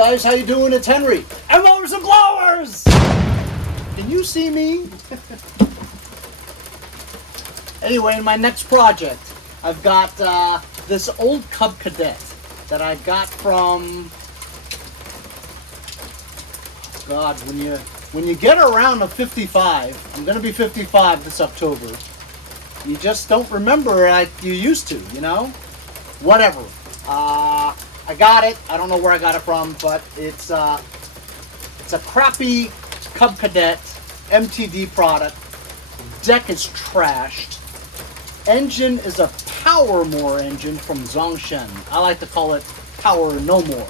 guys, how you doing? It's Henry and Mowers and Blowers! Can you see me? Anyway, in my next project, I've got this old Cub Cadet that I got from, God, when you get around a 55, I'm gonna be 55 this October, you just don't remember like you used to, you know? Whatever. I got it. I don't know where I got it from, but it's a crappy Cub Cadet Mtd product. Deck is trashed. Engine is a PowerMore engine from Zongshen. I like to call it Power No More.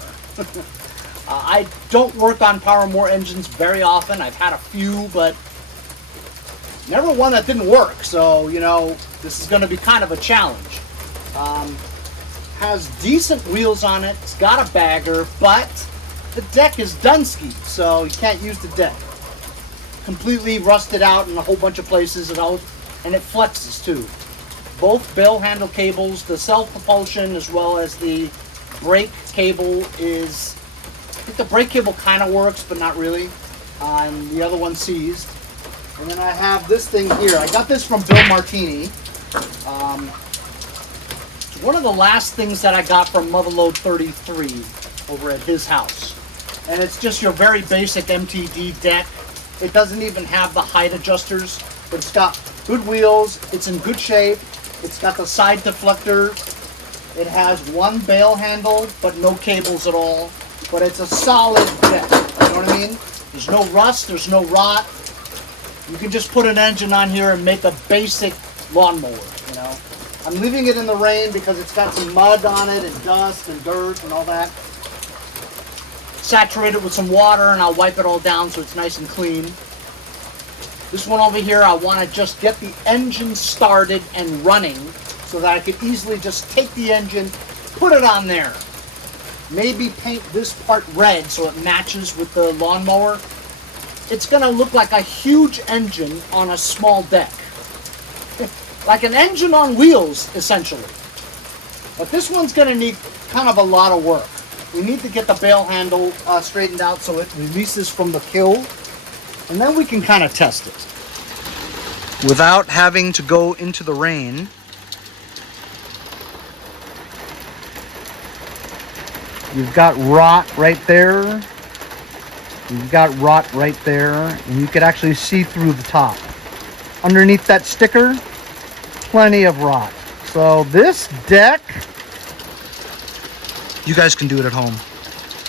I don't work on PowerMore engines very often. I've had a few, but never one that didn't work. So, you know, this is going to be kind of a challenge. Has decent wheels on it. It's got a bagger, but the deck is Dunsky, so you can't use the deck. Completely rusted out in a whole bunch of places, and it flexes too. Both bell handle cables, the self-propulsion as well as the brake cable is, I think the brake cable kind of works, but not really. And the other one's seized. And then I have this thing here. I got this from Bill Martini. It's one of the last things that I got from Motherlode 33 over at his house. And it's just your very basic MTD deck. It doesn't even have the height adjusters, but it's got good wheels. It's in good shape. It's got the side deflector. It has one bail handle, but no cables at all. But it's a solid deck. You know what I mean? There's no rust. There's no rot. You can just put an engine on here and make a basic lawnmower, you know. I'm leaving it in the rain because it's got some mud on it and dust and dirt and all that. Saturate it with some water and I'll wipe it all down so it's nice and clean. This one over here, I want to just get the engine started and running so that I could easily just take the engine, put it on there. Maybe paint this part red so it matches with the lawnmower. It's going to look like a huge engine on a small deck. Like an engine on wheels, essentially. But this one's going to need kind of a lot of work. We need to get the bail handle straightened out so it releases from the kill. And then we can kind of test it. Without having to go into the rain. You've got rot right there. You've got rot right there. And you could actually see through the top. Underneath that sticker, plenty of rot. So this deck, you guys can do it at home.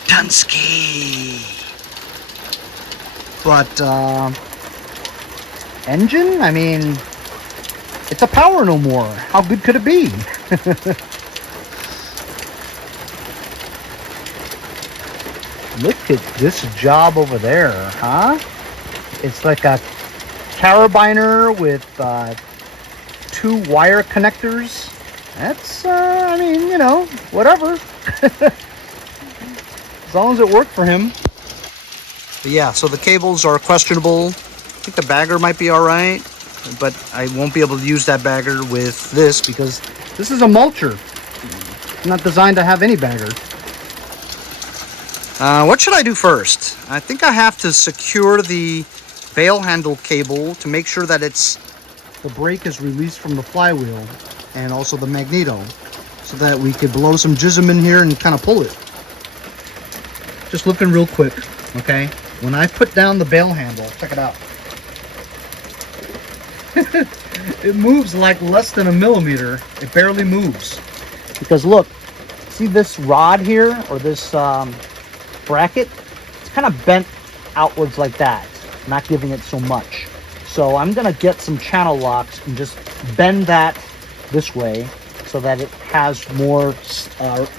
Dunsky. But engine, I mean, it's a Power No More. How good could it be? Look at this job over there, huh? It's like a carabiner with 2 wire connectors. That's, I mean, you know, whatever. As long as it worked for him. But yeah, so the cables are questionable. I think the bagger might be all right, but I won't be able to use that bagger with this because this is a mulcher. It's not designed to have any bagger. What should I do first? I think I have to secure the bail handle cable to make sure that the brake is released from the flywheel and also the magneto so that we could blow some jism in here and kind of pull it. Just looking real quick, okay? When I put down the bail handle, check it out. It moves like less than a millimeter. It barely moves. Because look, see this rod here, or this bracket? It's kind of bent outwards like that, not giving it so much. So I'm gonna get some channel locks and just bend that this way so that it has more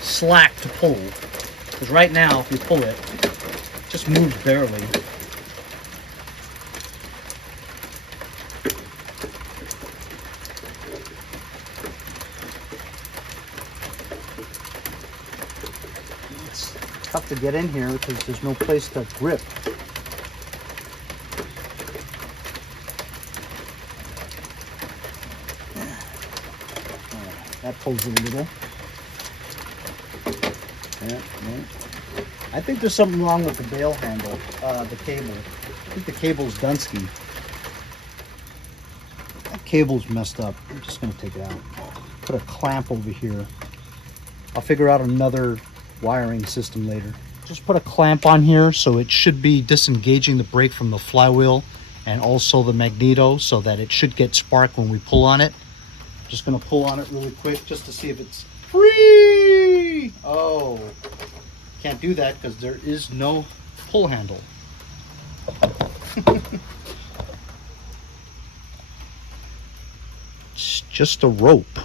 slack to pull. Because right now, if you pull it, it just moves barely. It's tough to get in here because there's no place to grip. That pulls it a little. Yeah, yeah. I think there's something wrong with the bail handle, the cable. I think the cable's Dunsky. That cable's messed up. I'm just gonna take it out. Put a clamp over here. I'll figure out another wiring system later. Just put a clamp on here, so it should be disengaging the brake from the flywheel and also the magneto, so that it should get spark when we pull on it. Just gonna pull on it really quick just to see if it's free. Oh, can't do that because there is no pull handle. It's just a rope.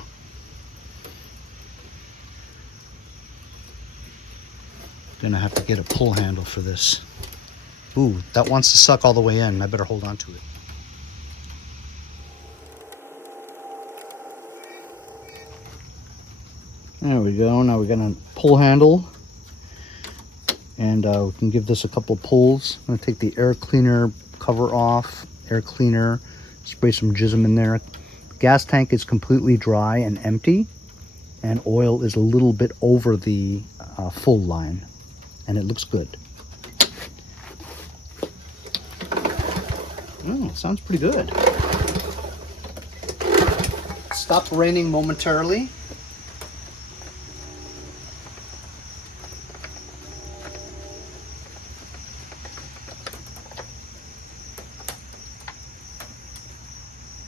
Gonna have to get a pull handle for this. Ooh, that wants to suck all the way in. I better hold on to it. There we go. Now we're gonna pull handle, and we can give this a couple of pulls. I'm gonna take the air cleaner cover off. Air cleaner, spray some jism in there. The gas tank is completely dry and empty, and oil is a little bit over the full line, and it looks good. Oh, sounds pretty good. Stopped raining momentarily.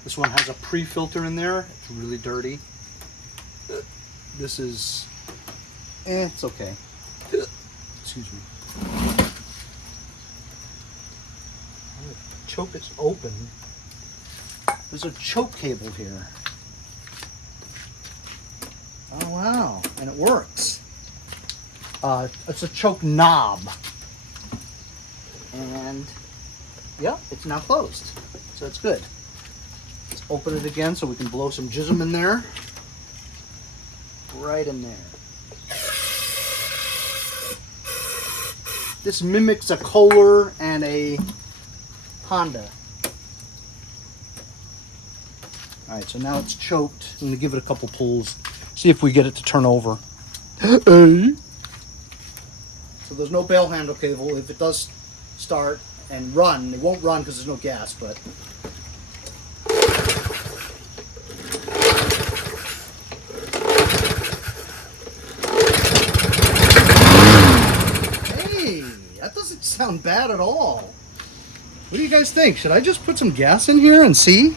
This one has a pre-filter in there. It's really dirty. This is, it's okay. Excuse me. Choke is open. There's a choke cable here. Oh wow, and it works. It's a choke knob. And yeah, it's now closed. So that's good. Let's open it again so we can blow some jism in there. Right in there. This mimics a Kohler and a Honda. Alright, so now it's choked. I'm going to give it a couple pulls. See if we get it to turn over. So there's no bail handle cable. If it does start and run, it won't run because there's no gas, but hey, that doesn't sound bad at all. What do you guys think? Should I just put some gas in here and see?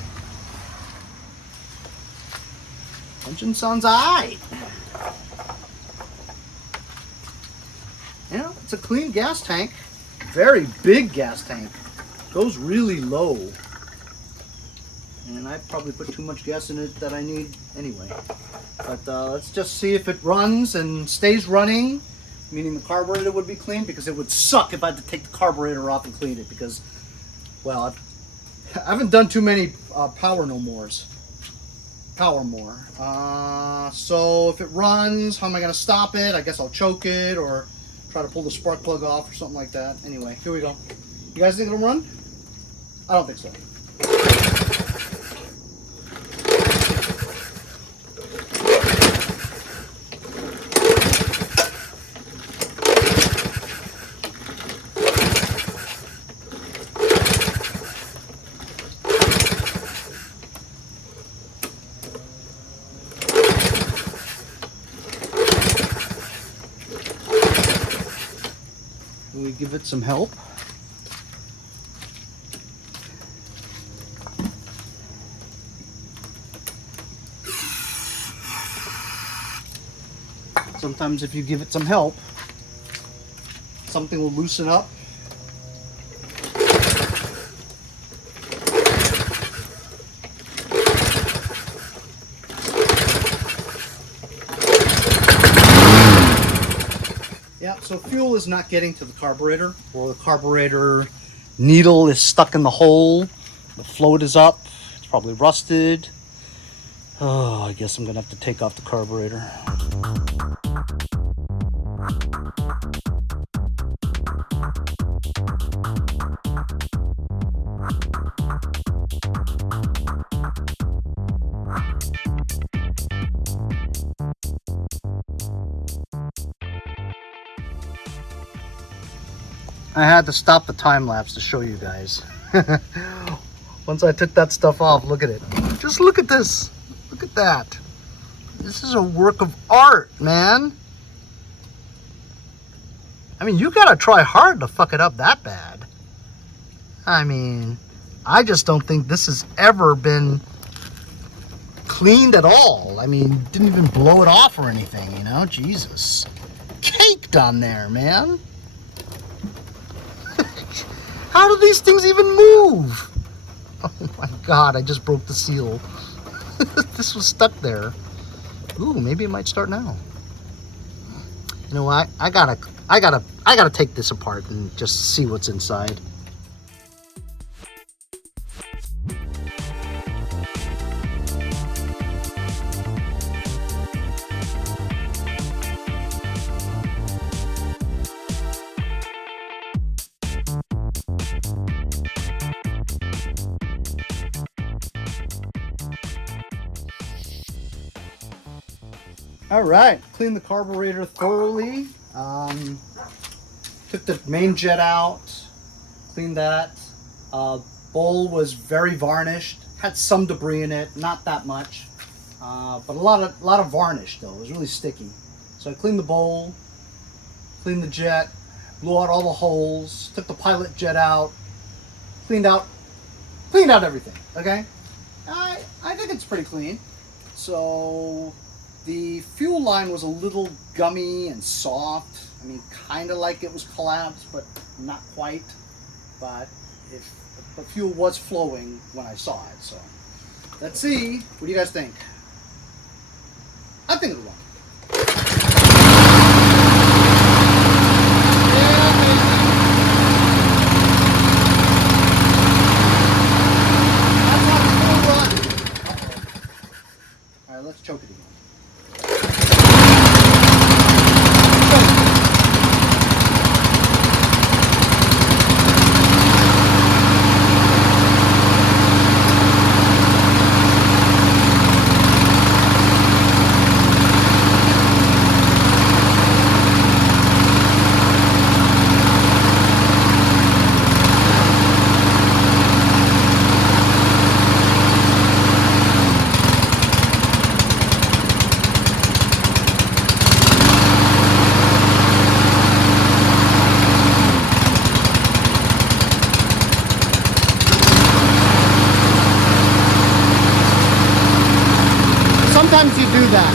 Engine sounds alright. Yeah, it's a clean gas tank. Very big gas tank. Goes really low. And I probably put too much gas in it that I need anyway. But let's just see if it runs and stays running. Meaning the carburetor would be clean, because it would suck if I had to take the carburetor off and clean it, because, well, I haven't done too many Power More. So if it runs, how am I going to stop it? I guess I'll choke it or try to pull the spark plug off or something like that. Anyway, here we go. You guys think it'll run? I don't think so. We give it some help. Sometimes if you give it some help, something will loosen up. Yeah, so fuel is not getting to the carburetor, or the carburetor needle is stuck in the hole. The float is up. It's probably rusted. Oh, I guess I'm gonna have to take off the carburetor. I had to stop the time lapse to show you guys. Once I took that stuff off, look at it. Just look at this. Look at that. This is a work of art, man. I mean, you gotta try hard to fuck it up that bad. I mean, I just don't think this has ever been cleaned at all. I mean, didn't even blow it off or anything, you know? Jesus. Caked on there, man. How do these things even move? Oh my God, I just broke the seal. This was stuck there. Ooh, maybe it might start now. You know what? I gotta take this apart and just see what's inside. All right, cleaned the carburetor thoroughly. Took the main jet out, cleaned that. Bowl was very varnished, had some debris in it, not that much, but a lot of varnish though. It was really sticky. So I cleaned the bowl, cleaned the jet, blew out all the holes, took the pilot jet out, cleaned out everything. Okay, I think it's pretty clean. So the fuel line was a little gummy and soft. I mean, kind of like it was collapsed, but not quite. But the fuel was flowing when I saw it. So let's see. What do you guys think? I think it'll run. That's how it's gonna run. All right, let's choke it again. Sometimes you do that.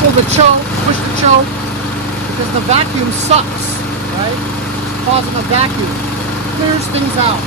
Pull the choke, push the choke, because the vacuum sucks, right? It's causing a vacuum. Clears things out.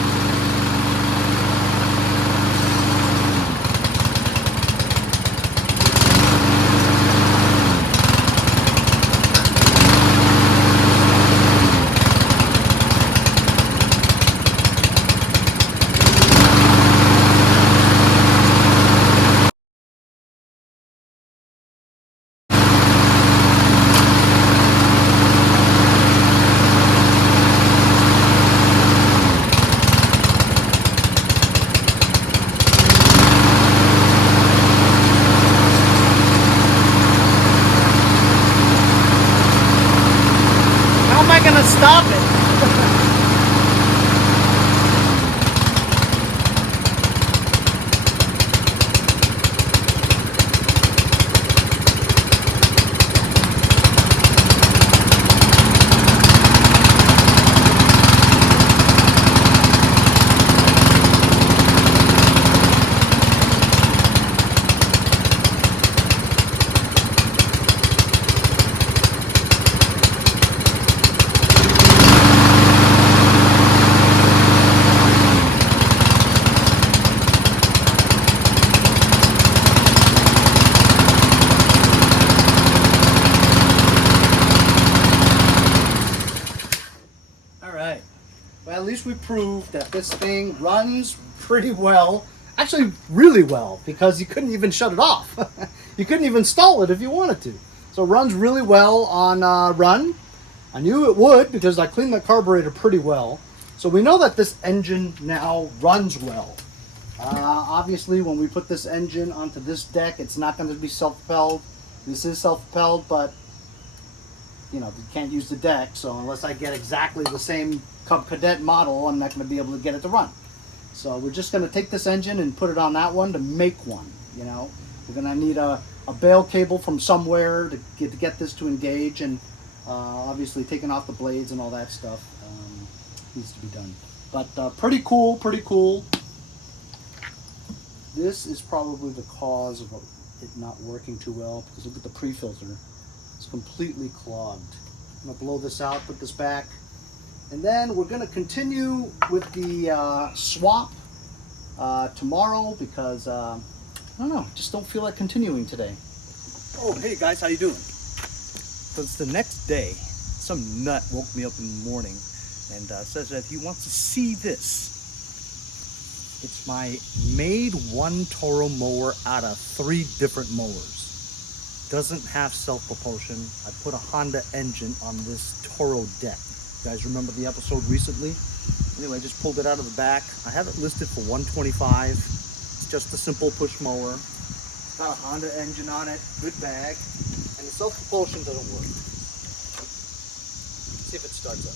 Gonna stop it. Well, at least we proved that this thing runs pretty well. Actually, really well, because you couldn't even shut it off. You couldn't even stall it if you wanted to. So it runs really well on run. I knew it would because I cleaned the carburetor pretty well. So we know that this engine now runs well. Obviously, when we put this engine onto this deck, it's not going to be self-propelled. This is self-propelled, but you know, you can't use the deck, so unless I get exactly the same Cub Cadet model, I'm not going to be able to get it to run. So we're just going to take this engine and put it on that one to make one, you know. We're going to need a bail cable from somewhere to get this to engage, and obviously taking off the blades and all that stuff needs to be done. But pretty cool, pretty cool. This is probably the cause of it not working too well, because look at the pre-filter. It's completely clogged. I'm going to blow this out, put this back, and then we're going to continue with the swap tomorrow, because I don't know, just don't feel like continuing today. Oh, hey guys, how you doing? So it's the next day. Some nut woke me up in the morning and says that he wants to see this. It's my made one Toro mower out of 3 different mowers. Doesn't have self-propulsion. I put a Honda engine on this Toro deck. You guys remember the episode recently? Anyway, I just pulled it out of the back. I have it listed for $125. It's just a simple push mower. It's got a Honda engine on it, good bag, and the self-propulsion doesn't work. Let's see if it starts up.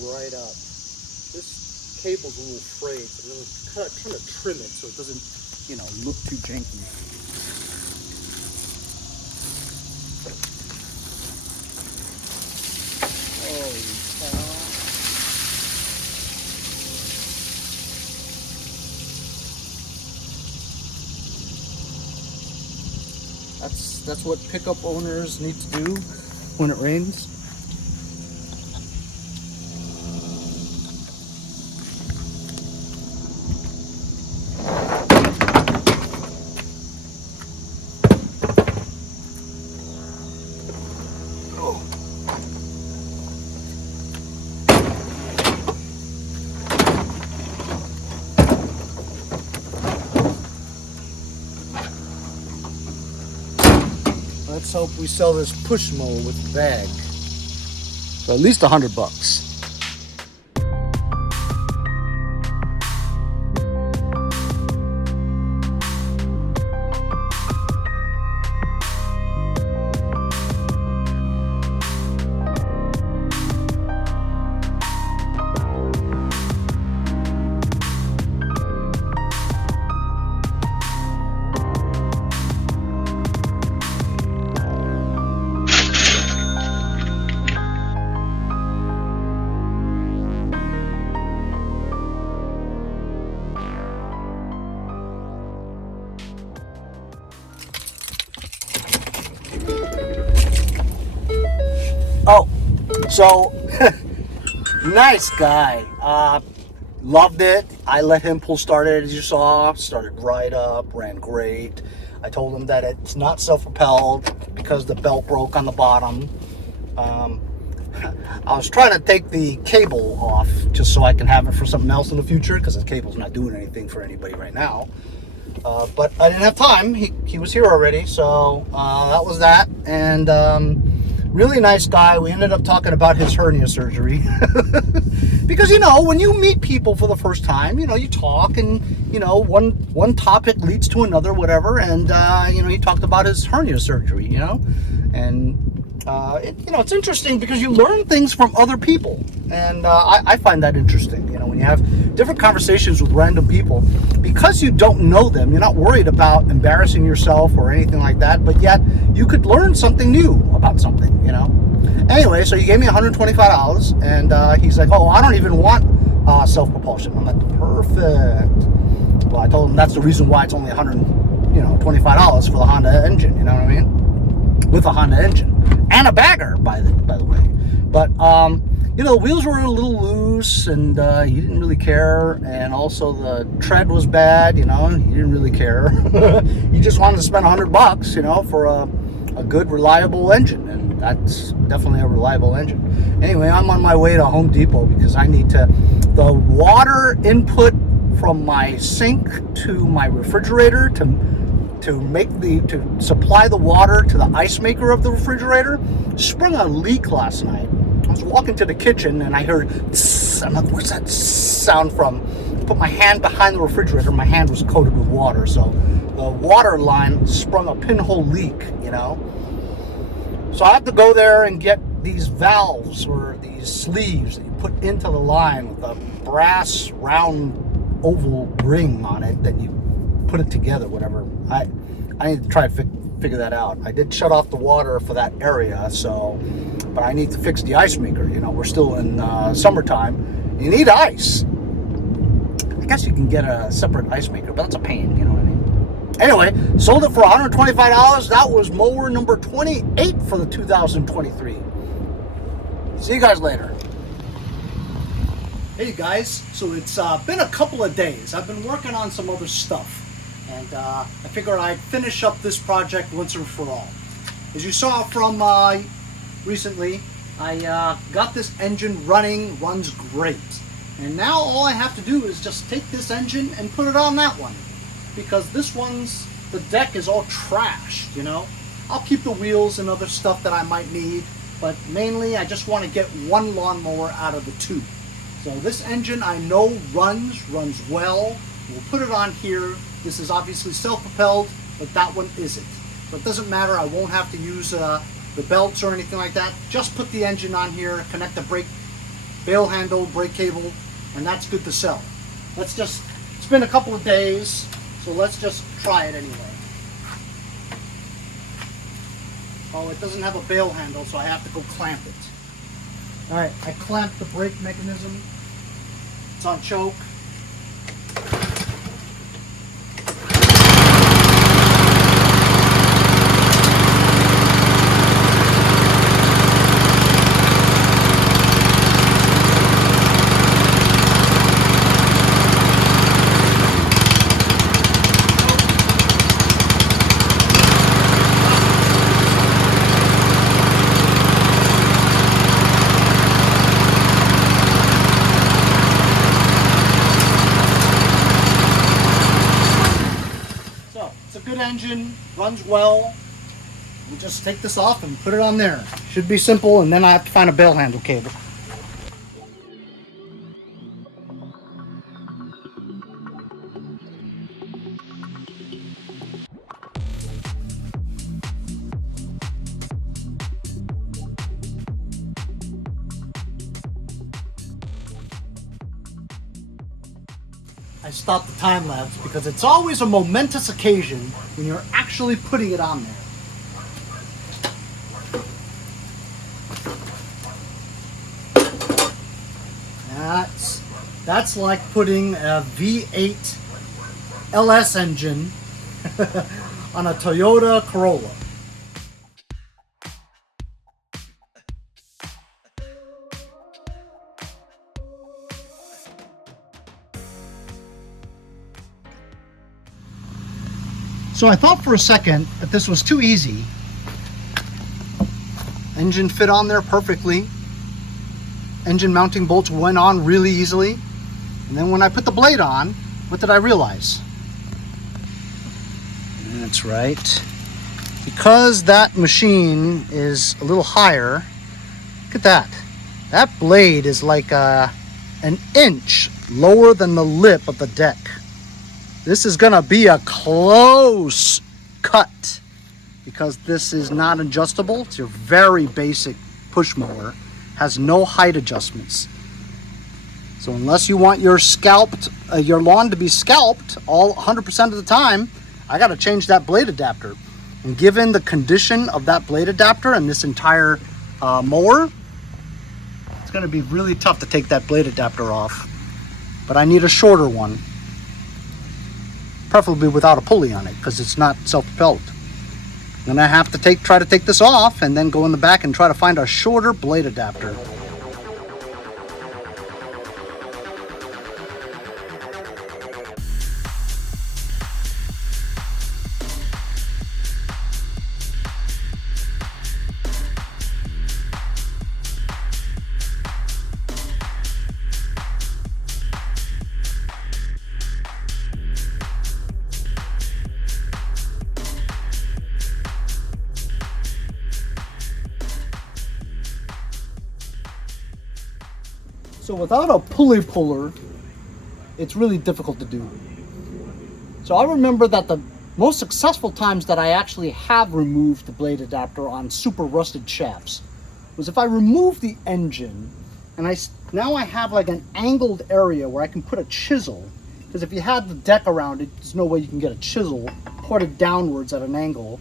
Right up. This cable's a little frayed, so I'm trying to trim it so it doesn't, you know, look too janky. Holy cow. That's what pickup owners need to do when it rains. Let's hope we sell this push mower with a bag for at least $100. Oh, so nice guy. Loved it. I let him pull start it, as you saw. Started right up, ran great. I told him that it's not self-propelled because the belt broke on the bottom. I was trying to take the cable off just so I can have it for something else in the future, because the cable's not doing anything for anybody right now. But I didn't have time. He was here already, so that was that. And really nice guy. We ended up talking about his hernia surgery. Because, you know, when you meet people for the first time, you know, you talk, and, you know, one topic leads to another, whatever. And, you know, he talked about his hernia surgery, you know. And, you know, it's interesting because you learn things from other people. And I find that interesting, you know, when you have different conversations with random people. Because you don't know them, you're not worried about embarrassing yourself or anything like that, but yet you could learn something new about something, you know. Anyway, so he gave me $125, and he's like, oh, I don't even want self-propulsion. I'm like, perfect. Well, I told him that's the reason why it's only $125 for the Honda engine, you know what I mean? With a Honda engine. And a bagger, by the way. But, you know, the wheels were a little loose, and he didn't really care. And also the tread was bad, you know, and he didn't really care. He just wanted to spend $100, you know, for a good, reliable engine. And that's definitely a reliable engine. Anyway, I'm on my way to Home Depot because I need the water input from my sink to my refrigerator to supply the water to the ice maker of the refrigerator sprung a leak last night. I was walking to the kitchen and I heard tss. I'm like, where's that sound from? I put my hand behind the refrigerator. My hand was coated with water, so the water line sprung a pinhole leak, you know. So I have to go there and get these valves or these sleeves that you put into the line with a brass round oval ring on it that you put it together, whatever. I need to try to figure that out. I did shut off the water for that area, so, but I need to fix the ice maker. You know, we're still in summertime. You need ice. I guess you can get a separate ice maker, but that's a pain, you know what I mean? Anyway, sold it for $125. That was mower number 28 for the 2023. See you guys later. Hey guys, so it's been a couple of days. I've been working on some other stuff. And I figure I'd finish up this project once and for all. As you saw from recently, I got this engine running, runs great. And now all I have to do is just take this engine and put it on that one. Because this one's, the deck is all trashed, you know. I'll keep the wheels and other stuff that I might need, but mainly I just want to get one lawnmower out of the two. So this engine I know runs well. We'll put it on here. This is obviously self-propelled, but that one isn't. So it doesn't matter, I won't have to use the belts or anything like that. Just put the engine on here, connect the brake bail handle, brake cable, and that's good to sell. Let's just, it's been a couple of days, so let's just try it anyway. Oh, it doesn't have a bail handle, so I have to go clamp it. All right, I clamped the brake mechanism. It's on choke. Engine runs well. We'll just take this off and put it on there. Should be simple, and then I have to find a bail handle cable. I stopped the time lapse because it's always a momentous occasion when you're actually putting it on there. That's like putting a V8 LS engine on a Toyota Corolla. So I thought for a second that this was too easy. Engine fit on there perfectly. Engine mounting bolts went on really easily. And then when I put the blade on, what did I realize? That's right. Because that machine is a little higher, look at that. That blade is like an inch lower than the lip of the deck. This is gonna be a close cut because this is not adjustable. It's your very basic push mower, has no height adjustments. So unless you want your your lawn to be scalped all 100% of the time, I gotta change that blade adapter. And given the condition of that blade adapter and this entire mower, it's gonna be really tough to take that blade adapter off. But I need a shorter one. Preferably without a pulley on it because it's not self-propelled. Then I have to try to take this off and then go in the back and try to find a shorter blade adapter. So without a pulley puller, it's really difficult to do. So I remember that the most successful times that I actually have removed the blade adapter on super rusted shafts was if I remove the engine and now I have like an angled area where I can put a chisel, because if you had the deck around it, there's no way you can get a chisel pointed downwards at an angle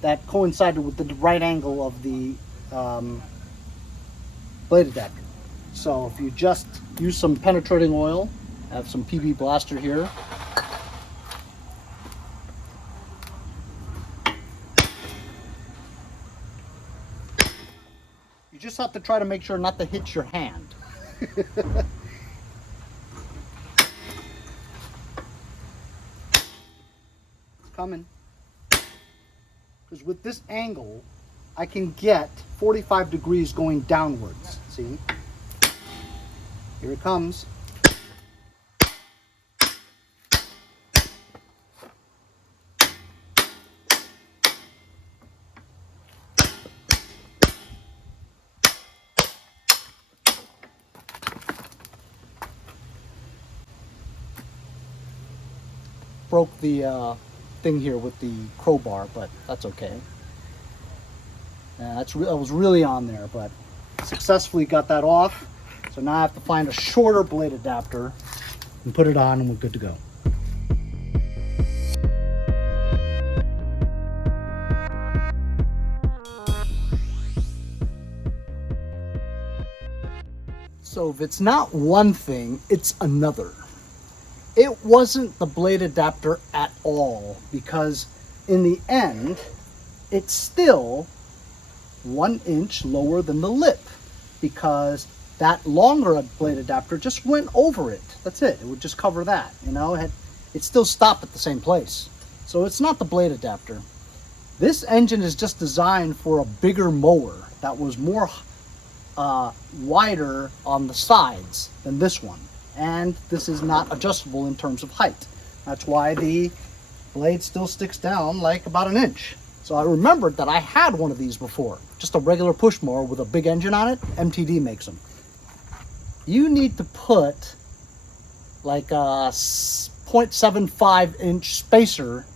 that coincided with the right angle of the blade adapter. So if you just use some penetrating oil, I have some PB Blaster here. You just have to try to make sure not to hit your hand. It's coming. Because with this angle, I can get 45 degrees going downwards. See? Here it comes. Broke the thing here with the crowbar, but that's okay. That was really on there, but successfully got that off. So now I have to find a shorter blade adapter and put it on, and we're good to go. So if it's not one thing, it's another. It wasn't the blade adapter at all, because in the end, it's still 1 inch lower than the lip, because that longer blade adapter just went over it. That's it. It would just cover that, you know. It still stopped at the same place. So it's not the blade adapter. This engine is just designed for a bigger mower that was more wider on the sides than this one. And this is not adjustable in terms of height. That's why the blade still sticks down like about 1 inch. So I remembered that I had one of these before, just a regular push mower with a big engine on it. MTD makes them. You need to put like a 0.75 inch spacer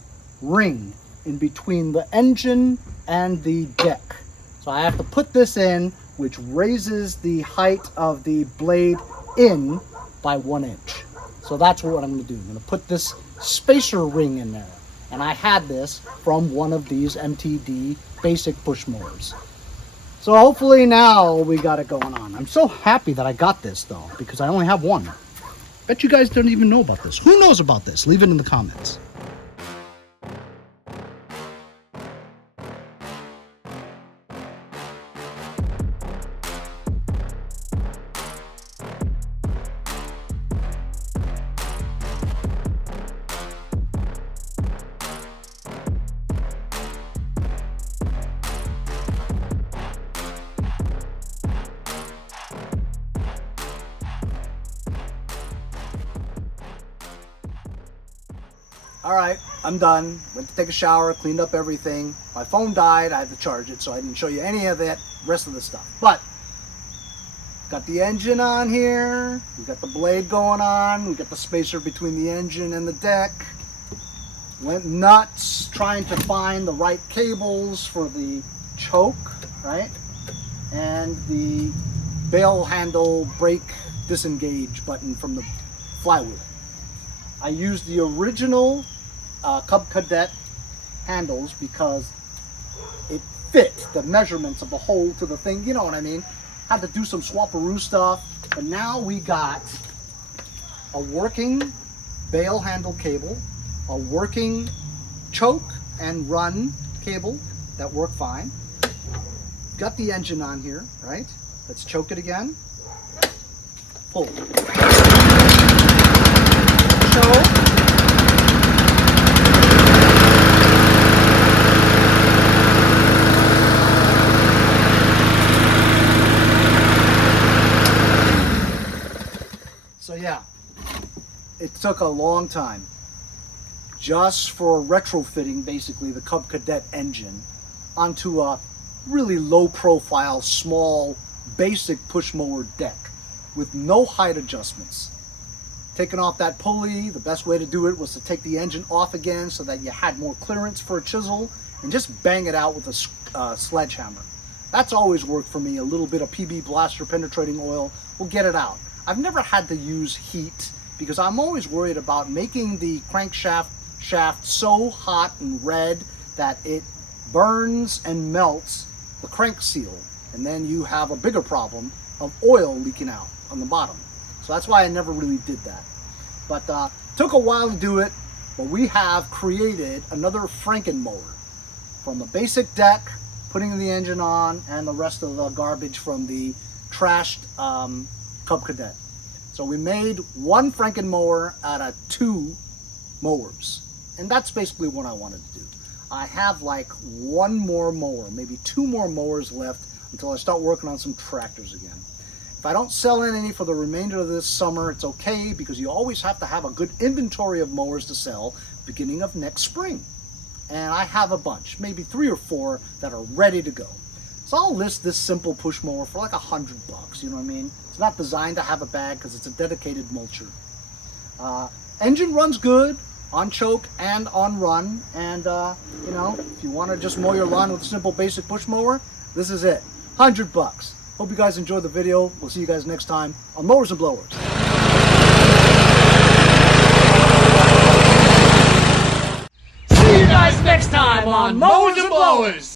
ring in between the engine and the deck. So I have to put this in, which raises the height of the blade in by 1 inch. So that's what I'm going to do. I'm going to put this spacer ring in there. And I had this from one of these MTD basic push mowers. So hopefully now we got it going on. I'm so happy that I got this though, because I only have one. Bet you guys don't even know about this. Who knows about this? Leave it in the comments. All right, I'm done. Went to take a shower, cleaned up everything. My phone died, I had to charge it, so I didn't show you any of that rest of the stuff. But got the engine on here, we got the blade going on, we got the spacer between the engine and the deck. Went nuts trying to find the right cables for the choke, right? And the bail handle brake disengage button from the flywheel. I used the original Cub Cadet handles because it fit the measurements of the hole to the thing, you know what I mean? Had to do some swapperoo stuff, but now we got a working bail handle cable, a working choke and run cable that work fine. Got the engine on here, right? Let's choke it again. Pull. Choke. So yeah, it took a long time just for retrofitting basically the Cub Cadet engine onto a really low profile, small, basic push mower deck. with no height adjustments. Taking off that pulley, the best way to do it was to take the engine off again so that you had more clearance for a chisel and just bang it out with a sledgehammer. That's always worked for me. A little bit of PB Blaster penetrating oil will get it out. I've never had to use heat because I'm always worried about making the crankshaft shaft so hot and red that it burns and melts the crank seal, and then you have a bigger problem of oil leaking out on the bottom. So that's why I never really did that. But took a while to do it, but we have created another Frankenmower from the basic deck, putting the engine on, and the rest of the garbage from the trashed Cub Cadet. So we made one Frankenmower out of 2 mowers. And that's basically what I wanted to do. I have like 1 more mower, maybe 2 more mowers left until I start working on some tractors again. If I don't sell any for the remainder of this summer, it's okay, because you always have to have a good inventory of mowers to sell beginning of next spring. And I have a bunch, maybe 3 or 4 that are ready to go. So I'll list this simple push mower for like $100, you know what I mean? It's not designed to have a bag because it's a dedicated mulcher. Engine runs good on choke and on run, and you know, if you want to just mow your lawn with a simple basic push mower, this is it. $100. Hope you guys enjoyed the video. We'll see you guys next time on Mowers and Blowers. See you guys next time on Mowers and Blowers.